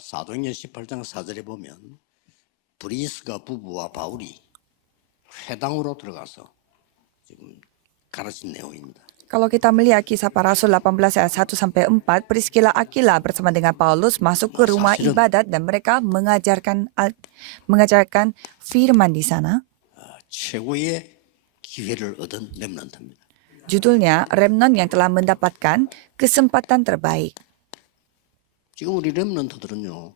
사도행전 18장 4절에 보면 브리스가 부부와 바울이 회당으로 들어가서 지금 가르친 내용입니다. Kalau kita melihat kisah para rasul 18 ayat 1 sampai 4, Priscilla Aquila bersama dengan Paulus masuk ke rumah ibadat dan mereka mengajarkan firman di sana. 최고의 기회를 얻은 렘넌트입니다. Judulnya Remnant yang telah mendapatkan kesempatan terbaik. 지금 우리 렘넌트들은요,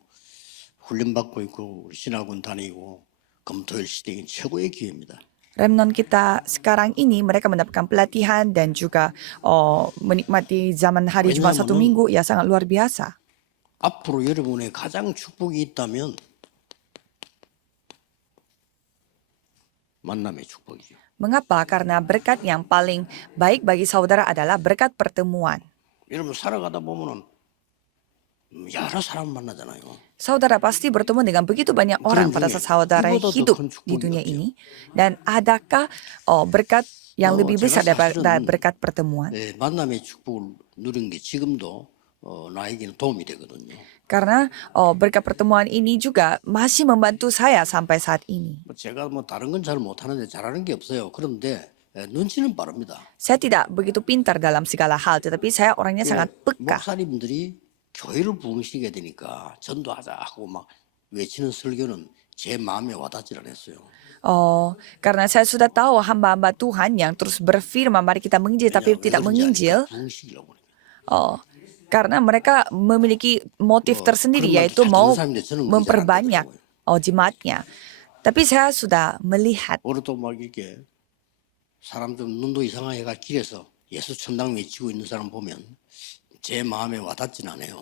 훈련받고 있고 신학원 다니고 검토일 시대인 최고의 기회입니다. Remnant kita sekarang ini mereka mendapatkan pelatihan dan juga menikmati zaman hari Jumat satu minggu ya sangat luar biasa. 앞으로 여러분의 가장 축복이 있다면 만남의 축복이죠. Mengapa? Karena berkat yang paling baik bagi saudara adalah berkat pertemuan. 여러분 살아가다 보면은 여러 사람 만나잖아요. Saudara pasti bertemu dengan begitu banyak orang pada saat saudara hidup di dunia ini. Dan adakah berkat yang lebih besar daripada berkat pertemuan? 네, 만남의 축복을 누린 게 지금도 나에게는 도움이 되거든요. Karena berkat pertemuan ini juga masih membantu saya sampai saat ini. 제가 다른 건 잘 못하는데 잘하는 게 없어요. 그런데 눈치는 빠릅니다. Saya tidak begitu pintar dalam segala hal, tetapi saya orangnya sangat peka. 목사님들이 교회를 부흥시켜야 되니까 전도하자 하고 막 외치는 설교는 제 마음에 와닿질 않았어요. Karena saya sudah tahu hamba-hamba Tuhan yang terus berfirman mari kita menginjil tapi tidak menginjil. Karena mereka memiliki motif tersendiri yaitu mau memperbanyak jemaatnya. Tapi saya sudah melihat. 오늘도 막 이렇게 사람 좀 눈도 이상하게가 길에서 예수 천당 외치고 있는 사람 보면 제 마음에 와닿진 않아요.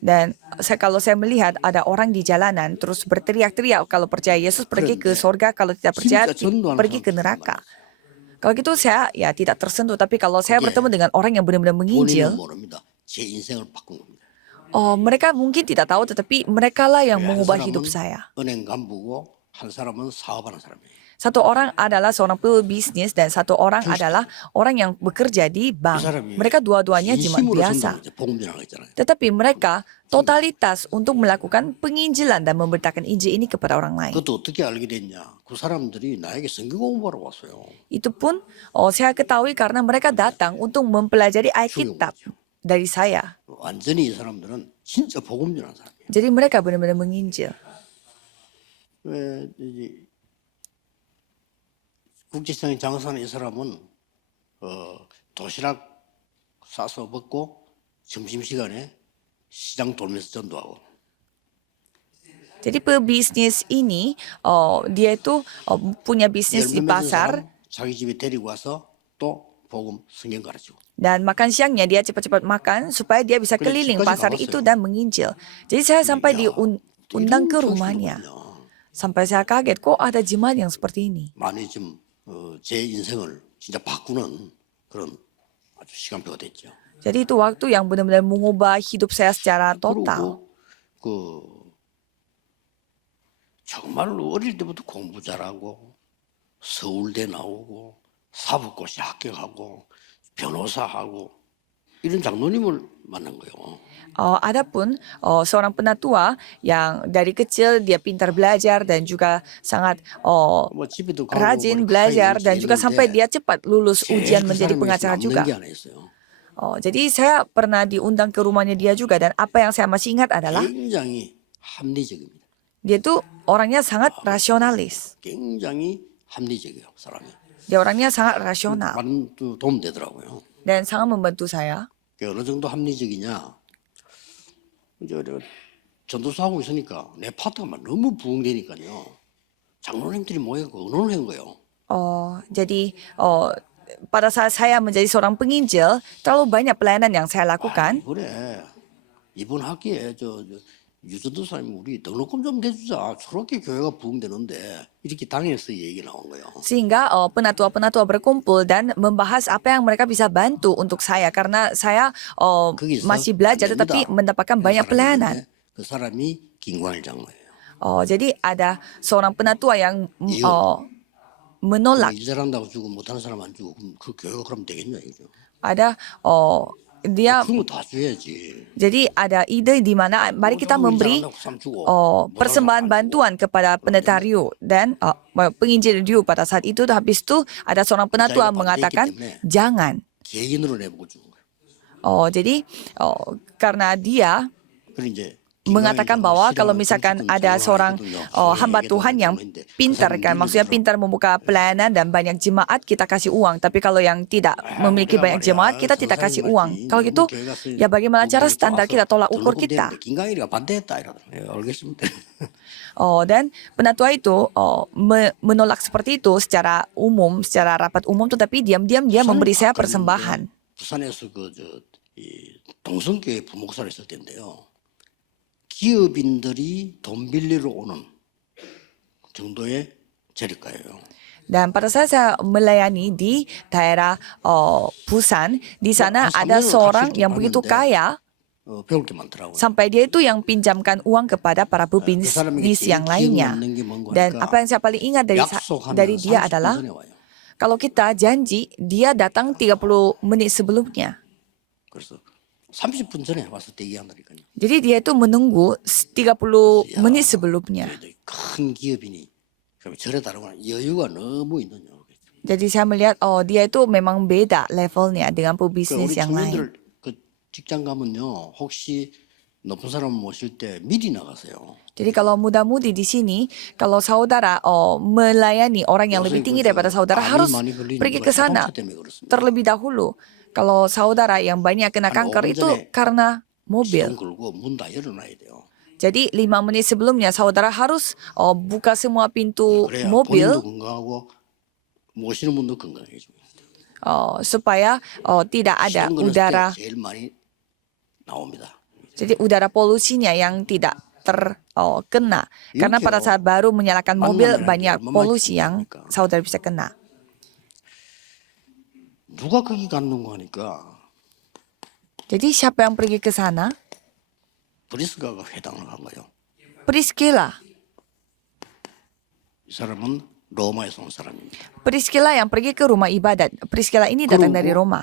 Dan kalau saya melihat ada orang di jalanan terus berteriak-teriak kalau percaya Yesus pergi ke surga, kalau tidak percaya pergi ke neraka. Kalau gitu saya ya tidak tersentuh. Tapi kalau saya bertemu dengan orang yang benar-benar menginjil, 제 인생을 바꾼 겁니다. mereka mungkin tidak tahu, tetapi mereka lah yang mengubah hidup saya. 은행 간부고 한 사람은 사업하는 사람이에요. Satu orang adalah seorang pebisnis dan satu orang adalah orang yang bekerja di bank. Mereka dua-duanya jemaat biasa. Tetapi mereka totalitas untuk melakukan penginjilan dan memberitakan Injil ini kepada orang lain. 그것도 어떻게 알게 됐냐? 그 사람들이 나에게 성경 공부하러 왔어요. Itu pun saya ketahui karena mereka datang untuk mempelajari Alkitab dari saya. 완전히 이 사람들은 진짜 복음 전하는 사람이에요. Jadi mereka benar-benar menginjil. 왜 이제 국제시장에 장사하는 이 사람은 도시락 싸서 먹고 점심시간에 시장 돌면서 전도하고. Jadi pebisnis ini dia itu punya bisnis di pasar. 자기 집에 데리고 와서 또 복음 성경 가르치고. Dan makan siangnya dia cepat-cepat makan supaya dia bisa keliling pasar itu dan menginjil. Jadi saya sampai diundang ke rumahnya. Sampai saya kaget kok ada jemaat yang seperti ini. 많이 좀 제 인생을 진짜 바꾸는 그런 아주 시간표가 됐죠. Jadi itu waktu yang benar-benar mengubah hidup saya secara total. 그 정말로 어릴 때부터 공부 잘하고 서울대 나오고 사법고시 합격하고 변호사하고 이런 장로님을 만난 거예요. Adapun seorang penatua yang dari kecil dia pintar belajar dan juga sangat rajin belajar dan juga sampai dia cepat lulus ujian menjadi pengacara juga. Jadi saya pernah diundang ke rumahnya dia juga dan apa yang saya masih ingat adalah 굉장히 합리적입니다. dia tuh orangnya sangat rasionalis. 굉장히 합리적이에요, 사람이. Dia orangnya sangat rasional 많은 도움 되더라고요. dan sangat membantu saya. 어느 정도 합리적이냐? 이제 전도사 하고 있으니까 내 파트가 막 너무 부흥되니까요. 장로님들이 모여서 의논을 한 거예요. Jadi pada saat saya menjadi seorang penginjil, terlalu banyak pelayanan yang saya lakukan. 그래, 이번 학기에 유전도사님 우리 등록금 좀 내주자. 저렇게 교회가 부흥되는데 이렇게 당에서 얘기 나온 거예요. Sehingga penatua-penatua berkumpul dan membahas apa yang mereka bisa bantu untuk saya karena saya masih belajar tetapi mendapatkan banyak pelayanan. 그 사람이 김광일 장로예요. Jadi ada seorang penatua yang menolak. 일 잘한다고 주고 못하는 사람 안 주고 그 교회가 그럼 되겠냐 이거죠. Ada dia 그런 거 다 줘야지. jadi ada ide di mana mari kita memberi persembahan bantuan kepada pendeta Ryu dan penginjil Ryu pada saat itu. Habis itu ada seorang penatua mengatakan jangan. 개인으로 내보고 주는 거예요. Jadi karena dia 그리고 이제 mengatakan bahwa kalau misalkan ada seorang hamba Tuhan yang pintar, kan maksudnya pintar membuka pelayanan dan banyak jemaat, kita kasih uang. Tapi kalau yang tidak memiliki banyak jemaat, kita tidak kasih uang. Kalau gitu ya bagaimana cara standar kita, tolak ukur kita. 김강일이가 반대했다 이러더라고요. 예, 알겠습니다. Dan penatua itu menolak seperti itu secara umum, secara rapat umum, tetapi diam-diam dia memberi saya persembahan. 부산에서 이 동성교회 부목사를 했을 때인데요. 기업인들이 돈 빌리러 오는 정도의 재력가예요. Dan pada saat saya melayani di daerah Busan, di sana ada seorang yang begitu kaya, 배울 게 많더라고요. sampai dia itu yang pinjamkan uang kepada para pebisnis yang lainnya. Dan apa yang saya paling ingat dari dia adalah kalau kita janji, dia datang 30 menit sebelumnya. 그래서 30분 전에 와서 대기한다니까요. Jadi dia itu menunggu 30 menit sebelumnya. 큰 기업인이 절에 다르구나. 여유가 너무 있는. Jadi saya melihat dia itu memang beda levelnya dengan pebisnis yang lain. 그 직장 가면요. 혹시 높은 사람 모실 때 미리 나가세요. Jadi kalau muda-mudi di sini, kalau saudara melayani orang yang lebih tinggi daripada saudara, harus pergi ke sana terlebih dahulu. Kalau saudara yang banyak kena kanker itu karena mobil. Jadi 5 menit sebelumnya saudara harus buka semua pintu mobil supaya tidak ada udara. Jadi udara polusinya yang tidak terkena. Karena pada saat baru menyalakan mobil banyak polusi yang saudara bisa kena. 누가 거기 갔는 거니까. Jadi siapa yang pergi ke sana? 브리스가가 회당을 간 거예요. Priscilla. 이 사람은 로마에서 온 사람입니다. Priscilla yang pergi ke rumah ibadat. Priscilla ini datang dari Roma.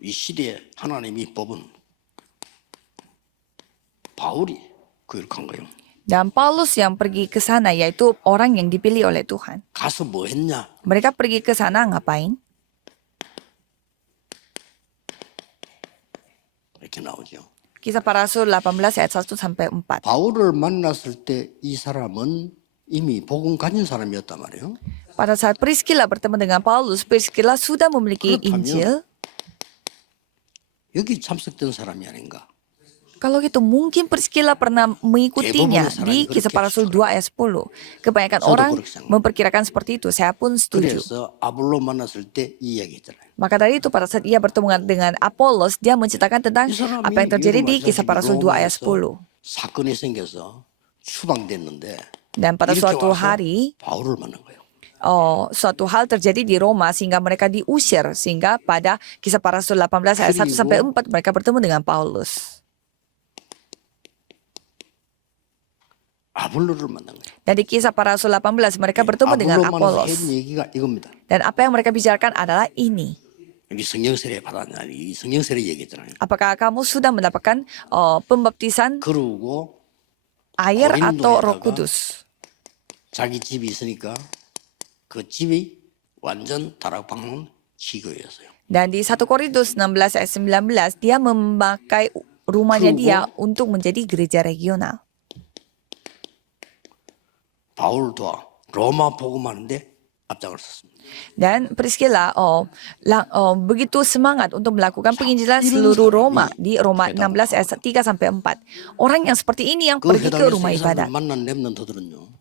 이 시대에 하나님이 뽑은 바울이 그 일을 간 거예요. Dan Paulus yang pergi ke sana yaitu orang yang dipilih oleh Tuhan. 가서 뭐 했냐? Mereka pergi ke sana ngapain? 이렇게 나오죠. Kisah Para Rasul 18 ayat 1 sampai 4. 바울을 만났을 때 이 사람은 이미 복음 가진 사람이었단 말이에요. Pada saat Priscilla bertemu dengan Paulus, Priscilla sudah memiliki Injil. 여기 참석된 사람이 아닌가? Kalau gitu mungkin Priscilla pernah mengikutinya di Kisah Para Rasul 2 ayat 10. Kebanyakan orang memperkirakan seperti itu. Saya pun setuju. 그래서 아볼로 만났을 때 이 이야기했잖아요. Maka dari itu pada saat ia bertemu dengan Apolos, dia menceritakan tentang apa yang terjadi di Kisah Para Rasul 2 ayat 10. 사건이 생겨서 추방됐는데 Dan pada suatu hari, 바울을 만난 거예요. suatu hal terjadi di Roma sehingga mereka diusir. Sehingga pada Kisah Para Rasul 18 ayat 1 sampai 4 mereka bertemu dengan Paulus. 아볼로를 만난 거예요. Dan di Kisah Para Rasul 18 mereka bertemu dengan Apolos. 얘기가 이겁니다. Dan apa yang mereka bicarakan adalah ini. 여기 성령 세례 받았냐? 이 성령 세례 얘기했잖아요. Apakah kamu sudah mendapatkan pembaptisan 그러고 air atau Roh Kudus? 자기 집이 있으니까 그 집이 완전 다락방은 기교였어요. Dan di 1 Korintus 16 ayat 19 dia memakai rumahnya dia untuk menjadi gereja regional. 바울도 로마 복음하는데 앞장을 섰습니다. Dan Priscilla begitu semangat untuk melakukan penginjilan seluruh Roma di Roma 16 ayat 3 sampai 4. Orang yang seperti ini yang pergi ke rumah ibadat. 만난 렘넌트들은요.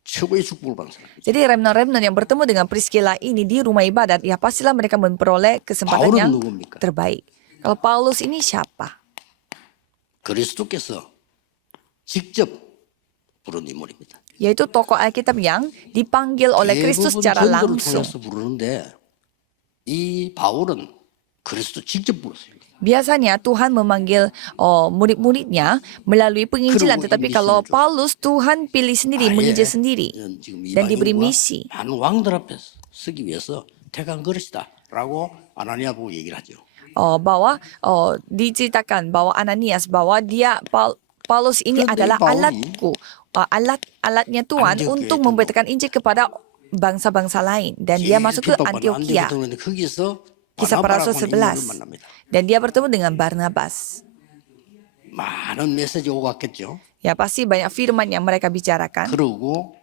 최고의 축복을 받은 사람. Jadi remnant-remnant yang bertemu dengan Priscilla ini di rumah ibadat, ya pastilah mereka memperoleh kesempatan yang terbaik. Kalau Paulus ini siapa? 그리스도께서 직접 부른 인물입니다. Yaitu tokoh Alkitab yang dipanggil oleh Kristus secara langsung. 부르는데 이 바울은 그리스도 직접 불렀어요. Biasanya Tuhan memanggil murid-muridnya melalui penginjilan, tetapi kalau Paulus Tuhan pilih sendiri, menginjil sendiri dan diberi misi. 많은 왕들 앞에 서기 위해서 택한 그릇이다라고 아나니아 보고 얘기를 하죠. bahwa diceritakan bahwa Ananias bahwa Paulus ini K런데 adalah 바울이 alatku, alatnya Tuhan 안디옥 untuk 교회에 memberitakan Injil kepada bangsa-bangsa lain, dan dia 제일 masuk ke 핍박받는 안디옥 Antioquia. 교회인데 거기서 Kisah para Rasul 바나바라고 하는 인물을 11. 만납니다. Dan dia bertemu dengan Barnabas. 많은 메시지 오고 갔겠죠. Ya pasti banyak firman yang mereka bicarakan. 그러고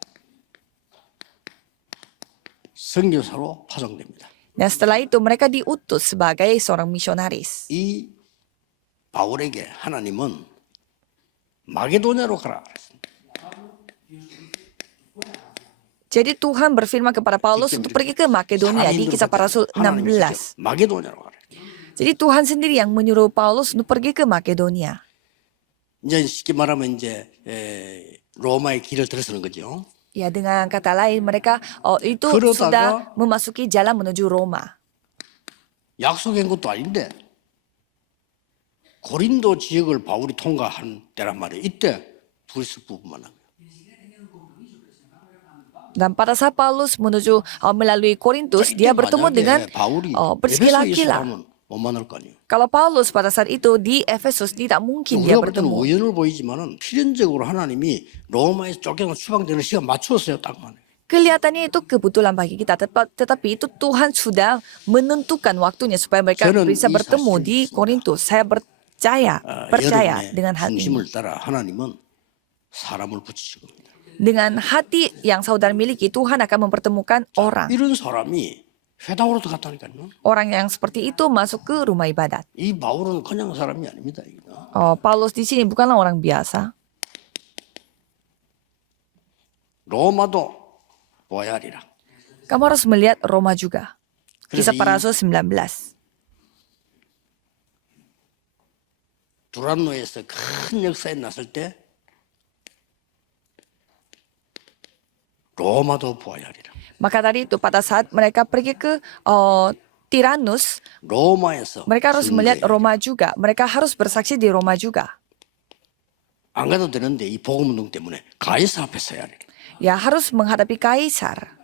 선교사로 파송됩니다. Dan setelah itu mereka diutus sebagai seorang misionaris. 이 바울에게 하나님은 마게도냐로 가라. Jadi Tuhan berfirman kepada Paulus untuk pergi ke Makedonia di Kisah para Rasul 16. 마게도냐로 가라. Jadi Tuhan sendiri yang menyuruh Paulus untuk pergi ke Makedonia. 이제 쉽게 말하면 이제 로마의 길을 들어서는 거죠. Ya dengan kata lain mereka itu 그러다가 sudah memasuki jalan menuju Roma. 약속한 것도 아닌데 고린도 지역을 바울이 통과한 때란 말이에요. 이때 브리스 부부 만난 거예요. Dan pada saat Paulus menuju melalui Korintus, dia bertemu dengan 바울이 bersekila-kila. 하면 못 만날 거 아니에요. Kalau Paulus pada saat itu di Efesus tidak mungkin dia 우리가 볼 때는 bertemu. 우연을 보이지만은 필연적으로 하나님이 로마에서 쫓겨나 추방되는 시간 맞추었어요. 딱 맞아요. Kelihatannya itu kebetulan bagi kita, tetapi itu Tuhan sudah menentukan waktunya supaya mereka 저는 bisa 이 bertemu 사실을 di 믿습니다. Korintus. Saya percaya 여러분의 dengan hal ini. 중심을 따라 하나님은 사람을 붙이실 겁니다. Dengan hati yang saudara miliki, Tuhan akan mempertemukan orang. 이런 사람이 회당으로 들어갔다니까요. Orang yang seperti itu masuk ke rumah ibadat. 이 바울은 그냥 사람이 아닙니다. Paulus di sini bukanlah orang biasa. 로마도 보아야 하리라. Kamu harus melihat Roma juga. Kisah 그래서 para 이 Rasul 19. 두란노에서 큰 역사에 났을 때 로마도 보아야 하리라. Maka tadi itu pada saat mereka pergi ke Tiranus, 로마에서 mereka harus melihat 승리해야 Roma juga. Mereka harus bersaksi di Roma juga. 안 가도 되는데 이 복음운동 때문에 가이사 앞에 서야 하리라. Ya harus menghadapi kaisar.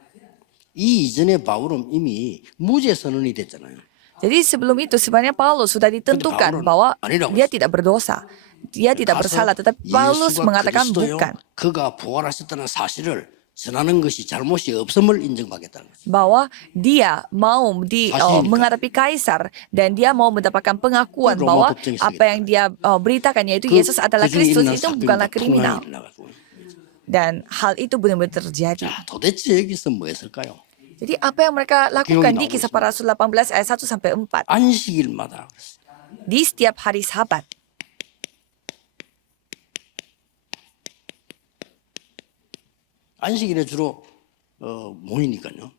이 이전에 바울은 이미 무죄 선언이 됐잖아요. Jadi sebelum itu sebenarnya Paulus sudah ditentukan Paulus bahwa 아니라고 dia tidak berdosa. Dia tidak bersalah. Tetapi Paulus 예수가 mengatakan 그리스도요, bukan. 그가 부활하셨다는 사실을 전하는 것이 잘못이 없음을 인정받겠다는 거죠. Bahwa dia mau menghadapi kaisar dan dia mau mendapatkan pengakuan Roma bahwa 법정에 apa yang dia beritakan yaitu Yesus adalah 그중에 Kristus 일어난 itu 사건이 bukanlah 다 kriminal. 통합이 일어나가지고. Dan hal itu benar-benar terjadi. 자, 도대체 여기서 뭐 했을까요? Jadi apa yang mereka lakukan di 나오고 Kisah para Rasul 18 ayat 1 sampai 4. 안식일마다 Di setiap hari Sabat. 안식일에 주로 모이니까요.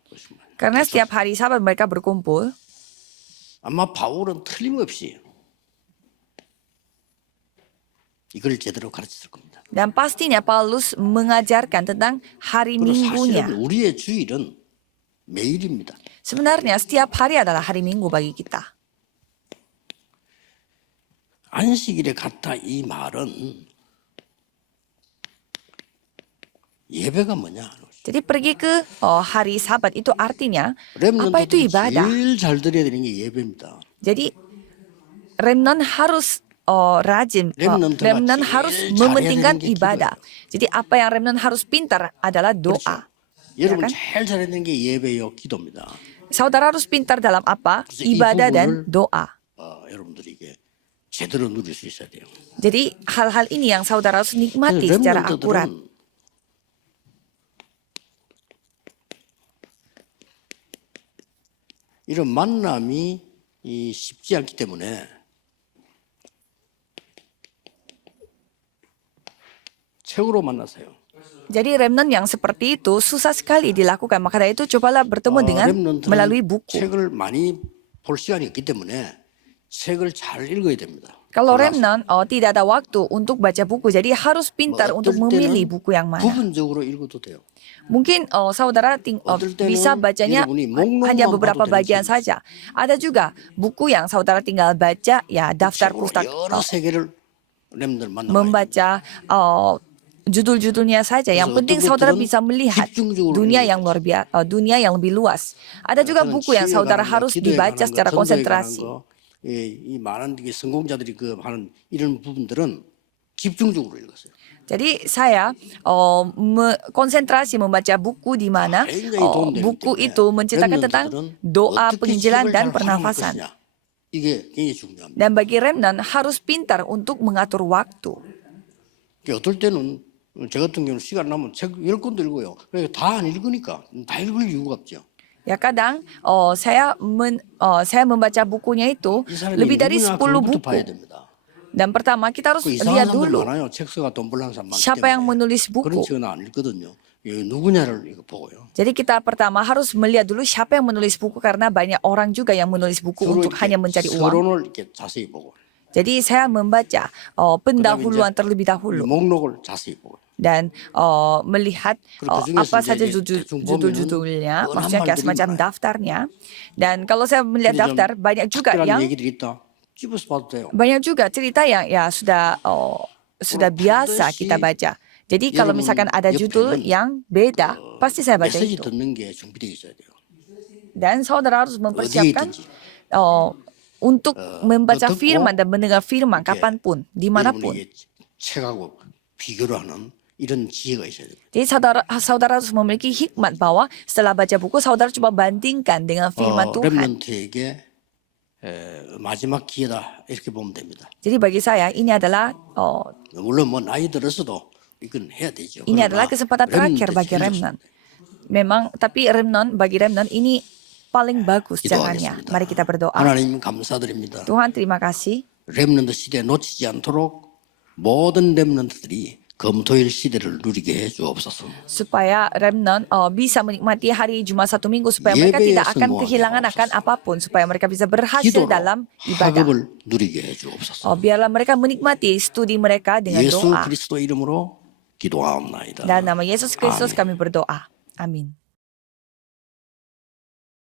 Karena setiap hari Sabat mereka berkumpul. 아마 바울은 틀림없이 이걸 제대로 가르쳤을 겁니다. Dan pastinya Paulus mengajarkan tentang hari 그리고 Minggunya. 사실은 우리의 주일은 매일입니다. Sebenarnya setiap hari adalah hari Minggu bagi kita. 안식일에 갔다 이 말은 예배가 뭐냐? Jadi pergi ke hari Sabat itu artinya apa itu 렘넌트들이 ibadah. 제일 잘 드려야 되는 게 예배입니다. Jadi remnant harus rajin, remnant가 remnant 제일 harus 잘해야 mementingkan 되는 게 ibadah. Jadi apa yang remnant harus pintar adalah doa. 여러분 kan? 제일 잘해야 되는 게 예배요, 기도입니다. Saudara harus pintar dalam apa? 그래서 이 Ibadah dan 부분을 doa. 여러분들이 이게 제대로 누릴 수 있어야 돼요. Jadi hal-hal ini yang saudara harus nikmati secara akurat. 렘넌트들은 이런 만남이 쉽지 않기 때문에 책으로 만나세요. Jadi remnant yang seperti itu susah sekali dilakukan. Maka dari itu cobalah bertemu dengan 렘넌트는 melalui buku. 책을 많이 볼 시간이 없기 때문에 책을 잘 읽어야 됩니다. Kalau remnant tidak ada waktu untuk baca buku, jadi harus pintar untuk memilih buku yang mana. 부분적으로 읽어도 돼요. Mungkin saudara bisa bacanya hanya beberapa bagian saja. Ada juga buku yang saudara tinggal baca ya daftar pustaka, 여러 세계를 렘들 만나봐요. membaca judul-judulnya saja. Yang penting saudara bisa melihat dunia yang luar biasa, dunia yang lebih luas. Ada juga buku yang saudara harus dibaca secara konsentrasi. 이 많은 이게 성공자들이 그 하는 이런 부분들은 집중적으로 읽었어요. Jadi saya konsentrasi membaca buku di mana 굉장히 도움되기 buku 때문에 itu menceritakan tentang 렘넌트들은 doa, 어떻게 penginjilan, 책을 dan 잘 활용할 pernafasan. 것이냐. 이게 굉장히 중요합니다. Dan bagi remnant harus pintar untuk mengatur waktu. 어떨 때는 저 같은 경우는 시간 나면 책 10권도 읽어요. 그러니까 다 안 읽으니까 다 읽을 이유가 없죠. Ya kadang saya membaca bukunya itu 이 사람이 lebih dari 누구냐 10 그것부터 봐야 buku. 됩니다. Dan pertama kita harus 그 이상한 lihat 사람들 dulu 많아요. 책 써가 돈 벌는 사람 많기 siapa yang 때문에. menulis 그런 buku. 책은 안 읽거든요. 이거 누구냐를 이거 보고요. Jadi kita pertama harus melihat dulu siapa yang menulis buku karena banyak orang juga yang menulis buku 서로 untuk 이렇게 hanya mencari uang. 서론을 이렇게 자세히 보고 Jadi saya membaca pendahuluan terlebih dahulu 목록을 자세히 보고 dan melihat 그중에서 apa 이제 saja 대충 보면은 judul-judulnya, 뻔한 maksudnya kayak 말들이 semacam 많아요. daftarnya. Dan kalau saya melihat 근데 좀 daftar banyak juga 특별한 yang 얘기들이 있다. 집어서 봐도 돼요. banyak juga cerita yang ya sudah biasa kita baca. Jadi kalau misalkan ada judul yang beda, pasti saya baca 메시지 itu. 듣는 게 준비되어 있어야 돼요. Dan saudara harus mempersiapkan 있든지. untuk membaca 듣고 firman dan mendengar firman 이렇게 kapanpun, 여러분이 dimanapun. 이게 책하고 비교를 하는 이런 지혜가 있어야 돼요. Jadi saudara harus memiliki hikmat bahwa setelah baca buku, saudara coba bandingkan dengan firman Tuhan. 렘넌트에게 마지막 기회다 이렇게 보면 됩니다. Jadi bagi saya ini adalah 물론 뭐 나이 들어서도 이건 해야 되죠. ini 그러나 adalah kesempatan terakhir 렘넌트 bagi 제일 remnant. Memang tapi bagi remnant ini paling bagus jalannya. 기도하겠습니다. Mari kita berdoa. 하나님 감사드립니다. Tuhan terima kasih. 렘넌트 시대 놓치지 않도록 모든 렘넌트들이 검토일 시대를 누리게 해 주옵소서. Supaya remnant bisa menikmati hari Jumat satu minggu supaya mereka 예배의 tidak akan 성공하게 kehilangan akan 하옵소서. apapun supaya mereka bisa berhasil 기도로 dalam ibadah. 학업을 누리게 해 주옵소서. Biarlah mereka menikmati studi mereka dengan 예수 doa. 그리스도 이름으로 기도하옵나이다. Dan nama Yesus Kristus 아멘. kami berdoa. Amin.